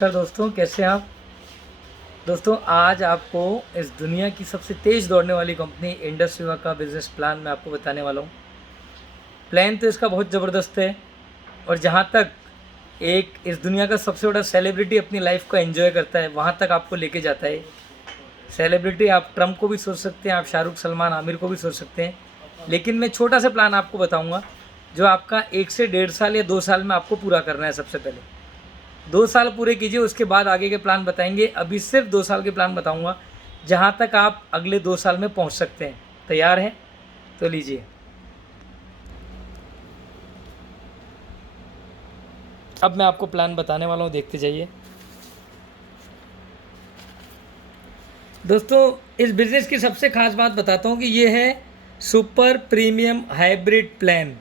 नमस्कार दोस्तों, कैसे हैं आप। दोस्तों, आज आपको इस दुनिया की सबसे तेज़ दौड़ने वाली कंपनी इंडस रिवर का बिज़नेस प्लान मैं आपको बताने वाला हूँ। प्लान तो इसका बहुत ज़बरदस्त है और जहाँ तक एक इस दुनिया का सबसे बड़ा सेलिब्रिटी अपनी लाइफ को एंजॉय करता है, वहाँ तक आपको लेके जाता है। सेलिब्रिटी आप ट्रम्प को भी सोच सकते हैं, आप शाहरुख, सलमान, आमिर को भी सोच सकते हैं, लेकिन मैं छोटा सा प्लान आपको बताऊँगा जो आपका 1 से 1.5 साल या 2 साल में आपको पूरा करना है। सबसे पहले 2 साल पूरे कीजिए, उसके बाद आगे के प्लान बताएंगे। अभी सिर्फ 2 साल के प्लान बताऊंगा, जहां तक आप अगले 2 साल में पहुंच सकते हैं। तैयार हैं? तो लीजिए। अब मैं आपको प्लान बताने वाला हूं, देखते जाइए। दोस्तों, इस बिज़नेस की सबसे खास बात बताता हूं कि ये है super premium hybrid plan.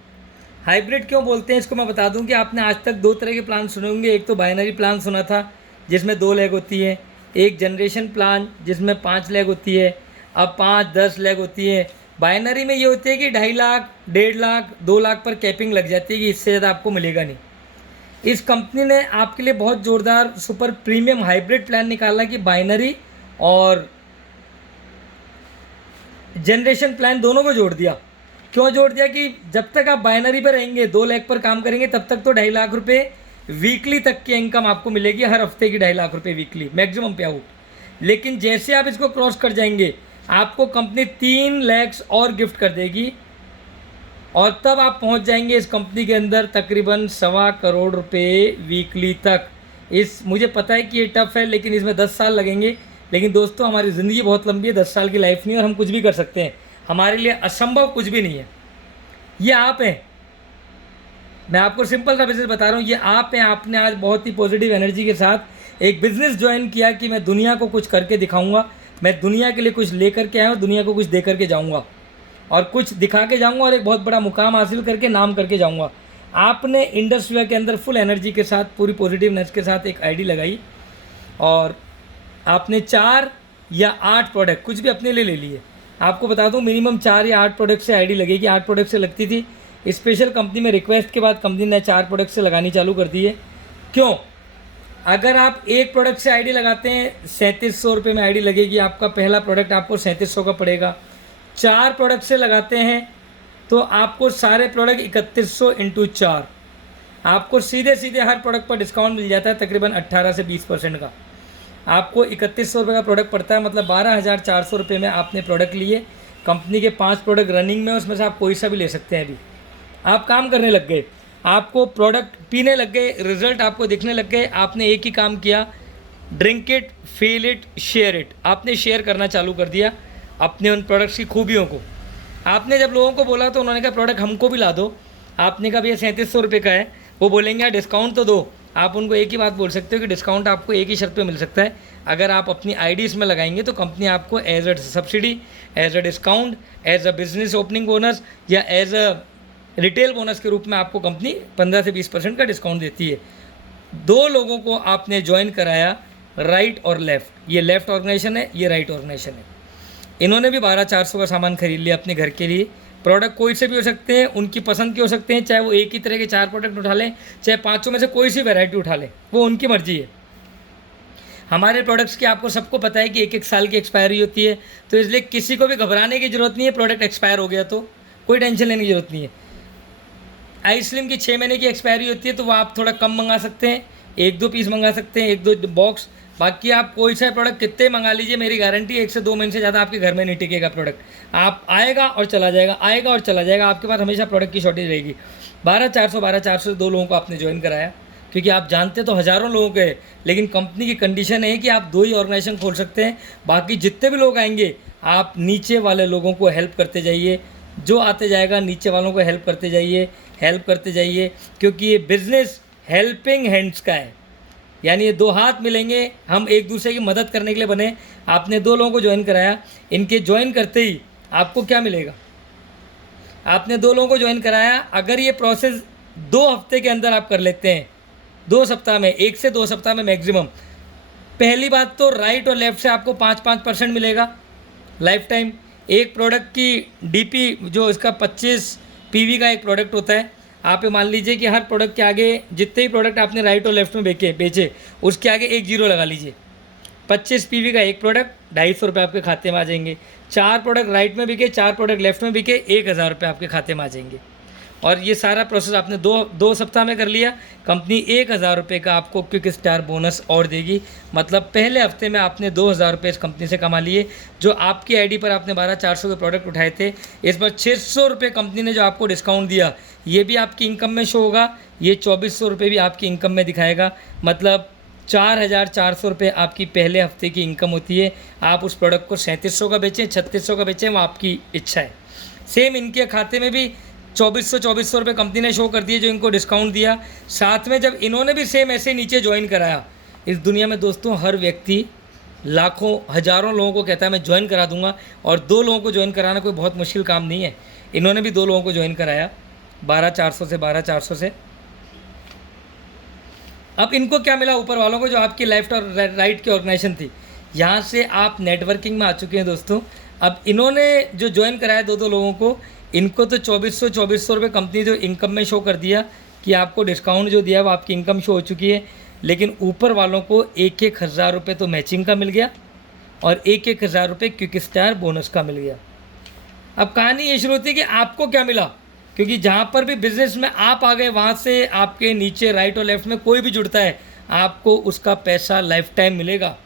Hybrid क्यों बोलते हैं इसको मैं बता दूं कि आपने आज तक 2 तरह के प्लान सुने होंगे। एक तो बाइनरी प्लान सुना था जिसमें 2 लेग होती है, एक जनरेशन प्लान जिसमें 5 लेग होती है, अब 5-10 लेग होती है। बाइनरी में ये होती है कि 2.5 लाख, 1.5 लाख, 2 लाख पर कैपिंग लग जाती है कि इससे ज़्यादा आपको मिलेगा नहीं। इस कंपनी ने आपके लिए बहुत ज़ोरदार सुपर प्रीमियम हाइब्रिड प्लान निकाला कि बाइनरी और जनरेशन प्लान दोनों को जोड़ दिया। क्यों जोड़ दिया कि जब तक आप बाइनरी पर रहेंगे, 2 लाख पर काम करेंगे, तब तक तो 2.5 लाख रुपए वीकली तक की इनकम आपको मिलेगी, हर हफ्ते की 2.5 लाख रुपए वीकली मैक्सिमम पे आउट। लेकिन जैसे आप इसको क्रॉस कर जाएंगे, आपको कंपनी 3 लाख और गिफ्ट कर देगी और तब आप पहुंच जाएंगे इस कंपनी के अंदर तकरीबन 1.25 करोड़ रुपए वीकली तक। इस मुझे पता है कि ये टफ है, लेकिन इसमें 10 साल लगेंगे। लेकिन दोस्तों, हमारी ज़िंदगी बहुत लंबी है, 10 साल की लाइफ नहीं है और हम कुछ भी कर सकते हैं। हमारे लिए असंभव कुछ भी नहीं है। ये आप हैं, मैं आपको सिंपल सा बिजनेस बता रहा हूँ। ये आप हैं, आपने आज बहुत ही पॉजिटिव एनर्जी के साथ एक बिज़नेस ज्वाइन किया कि मैं दुनिया को कुछ करके दिखाऊंगा, मैं दुनिया के लिए कुछ लेकर के आया हूँ, दुनिया को कुछ दे करके जाऊँगा और कुछ दिखा के जाऊँगा और एक बहुत बड़ा मुकाम हासिल करके नाम करके जाऊँगा। आपने इंडस रिवर के अंदर फुल एनर्जी के साथ, पूरी पॉजिटिवनेस के साथ एक आईडी लगाई और आपने 4 या 8 प्रोडक्ट कुछ भी अपने लिए ले लिए। आपको बता दूं, मिनिमम 4 या 8 प्रोडक्ट से आईडी लगेगी। 8 प्रोडक्ट से लगती थी, स्पेशल कंपनी में रिक्वेस्ट के बाद कंपनी ने 4 प्रोडक्ट से लगानी चालू कर दी है। क्यों? अगर आप एक प्रोडक्ट से आईडी लगाते हैं, 3700 रुपये में आईडी लगेगी। आपका पहला प्रोडक्ट आपको 3700 का पड़ेगा। 4 प्रोडक्ट से लगाते हैं तो आपको सारे प्रोडक्ट 3100 इंटू 4, आपको सीधे सीधे हर प्रोडक्ट पर डिस्काउंट मिल जाता है तकरीबन 18 से 20% का। आपको 3100 रुपये का प्रोडक्ट पड़ता है, मतलब 12,400 रुपये में आपने प्रोडक्ट लिए। कंपनी के 5 प्रोडक्ट रनिंग में, उसमें से आप कोई सा भी ले सकते हैं। अभी आप काम करने लग गए, आपको प्रोडक्ट पीने लग गए, रिजल्ट आपको दिखने लग गए। आपने एक ही काम किया, drink it, feel it, share it. आपने शेयर करना चालू कर दिया अपने उन प्रोडक्ट्स की खूबियों को। आपने जब लोगों को बोला तो उन्होंने कहा प्रोडक्ट हमको भी ला दो। आपने कहा भैया 3700 रुपये का है, वो बोलेंगे यार डिस्काउंट तो दो। आप उनको एक ही बात बोल सकते हो कि डिस्काउंट आपको एक ही शर्त पे मिल सकता है, अगर आप अपनी आईडी इसमें लगाएंगे तो कंपनी आपको as a subsidy, as a discount, as a business opening bonus या एज अ रिटेल बोनस के रूप में आपको कंपनी 15 से 20% का डिस्काउंट देती है। 2 लोगों को आपने ज्वाइन कराया, राइट और लेफ़्ट। ये लेफ़्ट ऑर्गेनाइजेशन है, ये राइट ऑर्गेनाइजेशन है। इन्होंने भी 12,400 का सामान खरीद लिया अपने घर के लिए। प्रोडक्ट कोई से भी हो सकते हैं, उनकी पसंद के हो सकते हैं, चाहे वो एक ही तरह के 4 प्रोडक्ट उठा लें, चाहे 500 में से कोई सी वैरायटी उठा लें, वो उनकी मर्जी है। हमारे प्रोडक्ट्स की आपको सबको पता है कि 1-1 साल की एक्सपायरी होती है, तो इसलिए किसी को भी घबराने की ज़रूरत नहीं है। प्रोडक्ट एक्सपायर हो गया तो कोई टेंशन लेने की ज़रूरत नहीं है। आई स्लिम की 6 महीने की एक्सपायरी होती है, तो वो आप थोड़ा कम मंगा सकते हैं, 1-2 पीस मंगा सकते हैं, 1-2 बॉक्स। बाकी आप कोई सा प्रोडक्ट कितने मंगा लीजिए, मेरी गारंटी है 1 से 2 महीने से ज़्यादा आपके घर में नहीं टिकेगा प्रोडक्ट। आप आएगा और चला जाएगा, आएगा और चला जाएगा, आपके पास हमेशा प्रोडक्ट की शॉर्टेज रहेगी। 12,400 2 लोगों को आपने ज्वाइन कराया, क्योंकि आप जानते तो हज़ारों लोगों के, लेकिन कंपनी की कंडीशन है कि आप 2 ही ऑर्गेनाइजेशन खोल सकते हैं। बाकी जितने भी लोग आएंगे, आप नीचे वाले लोगों को हेल्प करते जाइए। जो आते जाएगा नीचे वालों को हेल्प करते जाइए, हेल्प करते जाइए, क्योंकि ये बिज़नेस हेल्पिंग हैंड्स का है। यानी ये 2 हाथ मिलेंगे, हम एक दूसरे की मदद करने के लिए बने। आपने 2 लोगों को ज्वाइन कराया, इनके ज्वाइन करते ही आपको क्या मिलेगा? आपने 2 लोगों को ज्वाइन कराया, अगर ये प्रोसेस 2 हफ्ते के अंदर आप कर लेते हैं, 2 सप्ताह में, 1 से 2 सप्ताह में मैक्सिमम। पहली बात तो राइट और लेफ़्ट से आपको 5-5% मिलेगा लाइफ टाइम। एक प्रोडक्ट की डीपी जो इसका 25 पीवी का एक प्रोडक्ट होता है, आप ये मान लीजिए कि हर प्रोडक्ट के आगे जितने ही प्रोडक्ट आपने राइट और लेफ्ट में बेचे उसके आगे एक जीरो लगा लीजिए। 25 पीवी का एक प्रोडक्ट 250 रुपये आपके खाते में आ जाएंगे। 4 प्रोडक्ट राइट में बिके, 4 प्रोडक्ट लेफ्ट में बिके, 1000 रुपये आपके खाते में आ जाएंगे। और ये सारा प्रोसेस आपने दो सप्ताह में कर लिया। कंपनी 1000 रुपये का आपको क्विक स्टार बोनस और देगी। मतलब पहले हफ्ते में आपने 2000 रुपये इस कंपनी से कमा लिए। जो आपकी आईडी पर आपने 12400 के प्रोडक्ट उठाए थे, इस बार 600 रुपये कंपनी ने जो आपको डिस्काउंट दिया, ये भी आपकी इनकम में शो होगा। ये 2400 रुपये भी आपकी इनकम में दिखाएगा। मतलब 4400 रुपये आपकी पहले हफ्ते की इनकम होती है। आप उस प्रोडक्ट को 3700 का बेचें, 3600 का बेचें, वो आपकी इच्छा है। सेम इनके खाते में भी 2400 रुपये कंपनी ने शो कर दिए जो इनको डिस्काउंट दिया। साथ में जब इन्होंने भी सेम ऐसे नीचे ज्वाइन कराया, इस दुनिया में दोस्तों हर व्यक्ति लाखों हज़ारों लोगों को कहता है मैं ज्वाइन करा दूंगा, और 2 लोगों को ज्वाइन कराना कोई बहुत मुश्किल काम नहीं है। इन्होंने भी 2 लोगों को ज्वाइन कराया 12400 से। अब इनको क्या मिला ऊपर वालों को, जो आपकी लेफ्ट और राइट की ऑर्गेनाइजेशन थी, यहाँ से आप नेटवर्किंग में आ चुके हैं दोस्तों। अब इन्होंने जो ज्वाइन कराया 2 लोगों को, इनको तो 2400 रुपये कंपनी जो इनकम में शो कर दिया कि आपको डिस्काउंट जो दिया वो आपकी इनकम शो हो चुकी है। लेकिन ऊपर वालों को 1,000 रुपये तो मैचिंग का मिल गया और 1,000 रुपये क्विक स्टार बोनस का मिल गया। अब कहानी ये शुरू होती है कि आपको क्या मिला, क्योंकि जहाँ पर भी बिज़नेस में आप आ गए, वहाँ से आपके नीचे राइट और लेफ़्ट में कोई भी जुड़ता है, आपको उसका पैसा लाइफ टाइम मिलेगा।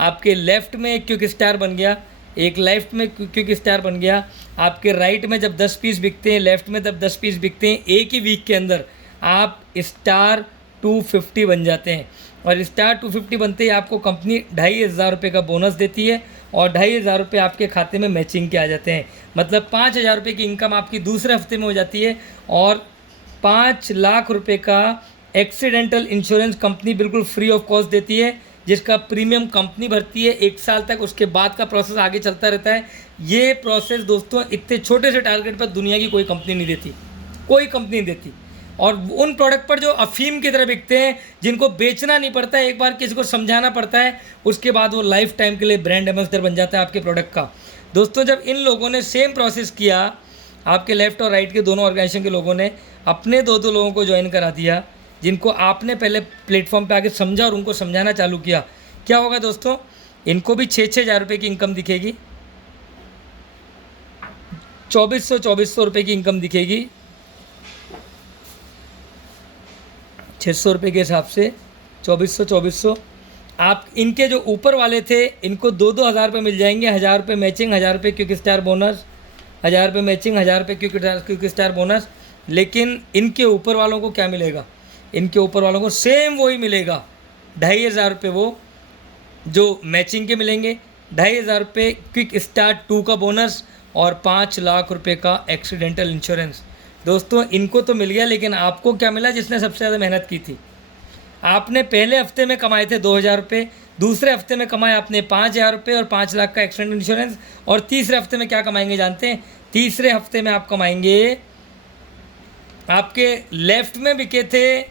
आपके लेफ़्ट में एक क्विक स्टार बन गया, एक लेफ़्ट में क्विक स्टार बन गया। आपके राइट में जब 10 पीस बिकते हैं, लेफ़्ट में जब 10 पीस बिकते हैं, एक ही वीक के अंदर आप स्टार 250 बन जाते हैं। और स्टार 250 बनते ही आपको कंपनी 2500 रुपये का बोनस देती है और 2500 रुपये आपके खाते में मैचिंग के आ जाते हैं। मतलब 5000 रुपये की इनकम आपकी दूसरे हफ्ते में हो जाती है। और 5 लाख रुपये का एक्सीडेंटल इंश्योरेंस कंपनी बिल्कुल फ्री ऑफ कॉस्ट देती है, जिसका प्रीमियम कंपनी भरती है 1 साल तक। उसके बाद का प्रोसेस आगे चलता रहता है। ये प्रोसेस दोस्तों इतने छोटे से टारगेट पर दुनिया की कोई कंपनी नहीं देती, कोई कंपनी नहीं देती। और उन प्रोडक्ट पर जो अफीम की तरह बिकते हैं, जिनको बेचना नहीं पड़ता है, एक बार किसी को समझाना पड़ता है, उसके बाद वो लाइफ टाइम के लिए ब्रांड एम्बेसडर बन जाता है आपके प्रोडक्ट का। दोस्तों जब इन लोगों ने सेम प्रोसेस किया, आपके लेफ़्ट और राइट के दोनों ऑर्गेनाइजेशन के लोगों ने अपने 2 लोगों को ज्वाइन करा दिया, जिनको आपने पहले प्लेटफॉर्म पे आके समझा और उनको समझाना चालू किया, क्या होगा दोस्तों, इनको भी 6,000 रुपये की इनकम दिखेगी, 2400 रुपये की इनकम दिखेगी। 600 रुपये के हिसाब से 2400। आप इनके जो ऊपर वाले थे, इनको 2,000 रुपये मिल जाएंगे। 1000 रुपये मैचिंग, 1000 रुपये क्विक स्टार बोनस, 1000 रुपये मैचिंग, 1000 रुपये क्विक स्टार बोनस। लेकिन इनके ऊपर वालों को क्या मिलेगा, इनके ऊपर वालों को सेम वही मिलेगा। 2500 रुपये वो जो मैचिंग के मिलेंगे, 2500 रुपये क्विक स्टार 2 का बोनस और 5 लाख रुपये का एक्सीडेंटल इंश्योरेंस। दोस्तों इनको तो मिल गया, लेकिन आपको क्या मिला, जिसने सबसे ज़्यादा मेहनत की थी। आपने पहले हफ्ते में कमाए थे 2000 रुपये, दूसरे हफ्ते में कमाए आपने 5000 रुपये और 5 लाख का एक्सीडेंटल इंश्योरेंस। और तीसरे हफ्ते में क्या कमाएंगे जानते हैं, तीसरे हफ्ते में आप कमाएंगे, आपके लेफ़्ट में बिके थे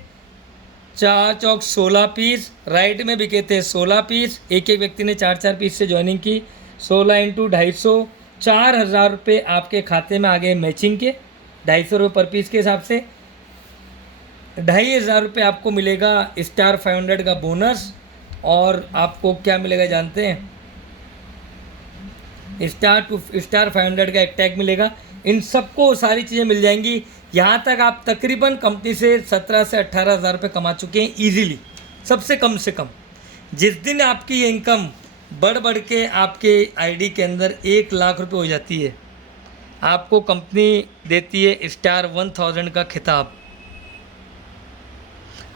4 चौक 16 पीस, राइट में बिके थे 16 पीस। एक व्यक्ति ने 4 पीस से ज्वाइनिंग की, 16 × 250, 4000 रुपये आपके खाते में आ गए मैचिंग के, 250 रुपये पर पीस के हिसाब से। 2500 रुपये आपको मिलेगा स्टार 500 का बोनस। और आपको क्या मिलेगा जानते हैं, स्टार 500 का एक टैग मिलेगा। इन सबको सारी चीज़ें मिल जाएंगी। यहाँ तक आप तकरीबन कंपनी से 17 से 18,000 रुपये कमा चुके हैं ईजीली, सबसे कम से कम। जिस दिन आपकी ये इनकम बढ़ के आपके आईडी के अंदर 1 लाख रुपये हो जाती है, आपको कंपनी देती है स्टार 1000 का खिताब।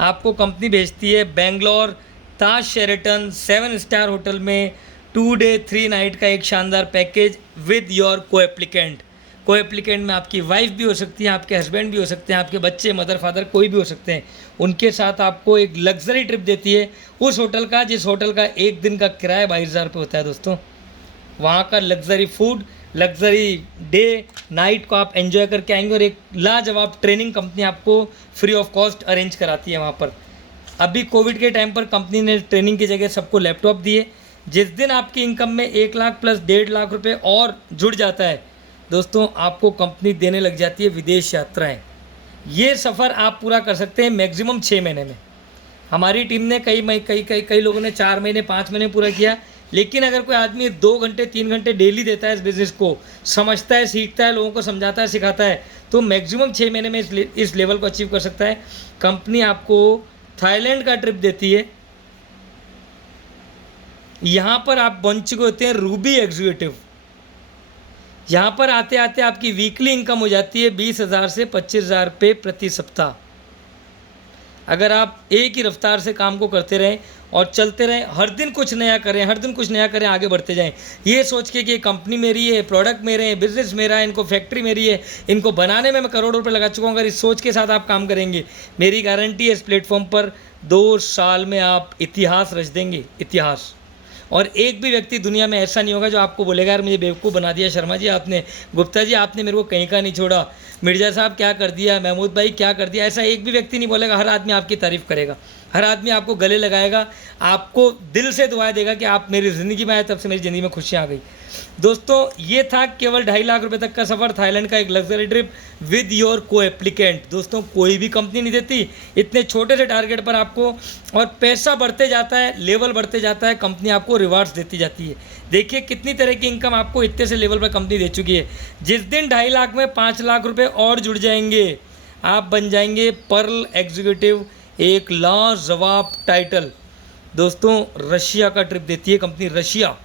आपको कंपनी भेजती है बेंगलोर ताज शेरेटन 7 स्टार होटल में 2 डे 3 नाइट का एक शानदार पैकेज विद योर को एप्लीकेंट में आपकी वाइफ भी हो सकती है, आपके हस्बैंड भी हो सकते हैं, आपके बच्चे, मदर फादर कोई भी हो सकते हैं। उनके साथ आपको एक लग्जरी ट्रिप देती है उस होटल का, जिस होटल का एक दिन का किराया 22,000 रुपये होता है दोस्तों। वहाँ का luxury food, luxury day night को आप एंजॉय करके आएंगे और एक लाजवाब ट्रेनिंग कंपनी आपको फ्री ऑफ कॉस्ट अरेंज कराती है वहाँ पर। अभी कोविड के टाइम पर कंपनी ने ट्रेनिंग की जगह सबको लैपटॉप दिए। जिस दिन आपकी इनकम में 1 लाख प्लस 1.5 लाख रुपये और जुड़ जाता है दोस्तों, आपको कंपनी देने लग जाती है विदेश यात्राएं। ये सफ़र आप पूरा कर सकते हैं मैक्सिमम 6 महीने में। हमारी टीम ने कई लोगों ने 4 महीने 5 महीने पूरा किया। लेकिन अगर कोई आदमी 2 घंटे 3 घंटे डेली देता है इस बिज़नेस को, समझता है, सीखता है, लोगों को समझाता है, सिखाता है, तो मैक्सिमम 6 महीने में इस लेवल को अचीव कर सकता है। कंपनी आपको थाईलैंड का ट्रिप देती है। यहाँ पर आप बन चुके होते हैं रूबी एग्जीक्यूटिव। यहाँ पर आते आते आपकी वीकली इनकम हो जाती है 20,000 से 25,000 रुपये प्रति सप्ताह। अगर आप एक ही रफ्तार से काम को करते रहें और चलते रहें, हर दिन कुछ नया करें, हर दिन कुछ नया करें, आगे बढ़ते जाएं, ये सोच के कि ये कंपनी मेरी है, प्रोडक्ट मेरे हैं, बिजनेस मेरा है, इनको फैक्ट्री मेरी है, इनको बनाने में मैं करोड़ों रुपए लगा चुका हूँ, अगर इस सोच के साथ आप काम करेंगे, मेरी गारंटी है इस प्लेटफॉर्म पर 2 साल में आप इतिहास रच देंगे, इतिहास। और एक भी व्यक्ति दुनिया में ऐसा नहीं होगा जो आपको बोलेगा यार मुझे बेवकूफ़ बना दिया शर्मा जी आपने, गुप्ता जी आपने मेरे को कहीं का नहीं छोड़ा, मिर्ज़ा साहब क्या कर दिया, महमूद भाई क्या कर दिया, ऐसा एक भी व्यक्ति नहीं बोलेगा। हर आदमी आपकी तारीफ़ करेगा, हर आदमी आपको गले लगाएगा, आपको दिल से दुआ देगा कि आप मेरी ज़िंदगी में आए, तब से मेरी ज़िंदगी में खुशियाँ आ गई। दोस्तों ये था केवल 2.5 लाख रुपए तक का सफ़र, थाईलैंड का एक लग्जरी ट्रिप विद योर को एप्लीकेंट। दोस्तों कोई भी कंपनी नहीं देती इतने छोटे से टारगेट पर आपको, और पैसा बढ़ते जाता है, लेवल बढ़ते जाता है, कंपनी आपको रिवार्ड्स देती जाती है। देखिए कितनी तरह की इनकम आपको इतने से लेवल पर कंपनी दे चुकी है। जिस दिन 2.5 लाख में 5 लाख रुपये और जुड़ जाएंगे, आप बन जाएंगे पर्ल एग्जीक्यूटिव, एक लाजवाब टाइटल। दोस्तों रशिया का ट्रिप देती है कंपनी, रशिया,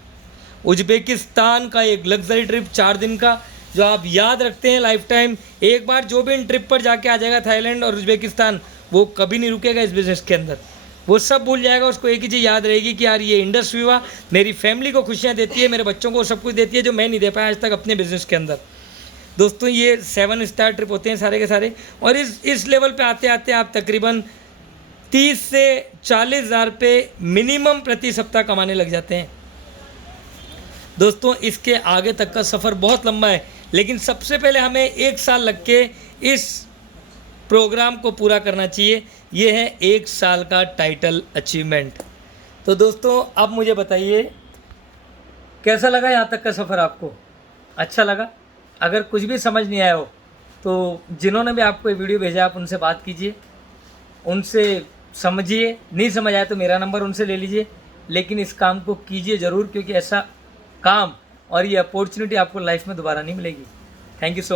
उज्बेकिस्तान का एक लग्जरी ट्रिप 4 दिन का, जो आप याद रखते हैं लाइफ टाइम। एक बार जो भी इन ट्रिप पर जाके आ जाएगा थाईलैंड और उज्बेकिस्तान, वो कभी नहीं रुकेगा इस बिज़नेस के अंदर, वो सब भूल जाएगा। उसको एक ही चीज़ याद रहेगी कि यार ये इंडस्ट्री हुआ मेरी फैमिली को खुशियाँ देती है, मेरे बच्चों को सब कुछ देती है जो मैं नहीं दे पाया आज तक अपने बिज़नेस के अंदर। दोस्तों ये 7 स्टार ट्रिप होते हैं सारे के सारे, और इस लेवल पे आते आते आप तकरीबन 30 से 40 हज़ार रुपये मिनिमम प्रति सप्ताह कमाने लग जाते हैं। दोस्तों इसके आगे तक का सफ़र बहुत लंबा है, लेकिन सबसे पहले हमें 1 साल लग के इस प्रोग्राम को पूरा करना चाहिए। ये है 1 साल का टाइटल अचीवमेंट। तो दोस्तों अब मुझे बताइए कैसा लगा यहाँ तक का सफ़र, आपको अच्छा लगा? अगर कुछ भी समझ नहीं आया हो तो जिन्होंने भी आपको ये वीडियो भेजा आप उनसे बात कीजिए, उनसे समझिए, नहीं समझ आया तो मेरा नंबर उनसे ले लीजिए, लेकिन इस काम को कीजिए ज़रूर, क्योंकि ऐसा काम और ये अपॉर्चुनिटी आपको लाइफ में दोबारा नहीं मिलेगी। Thank you so much.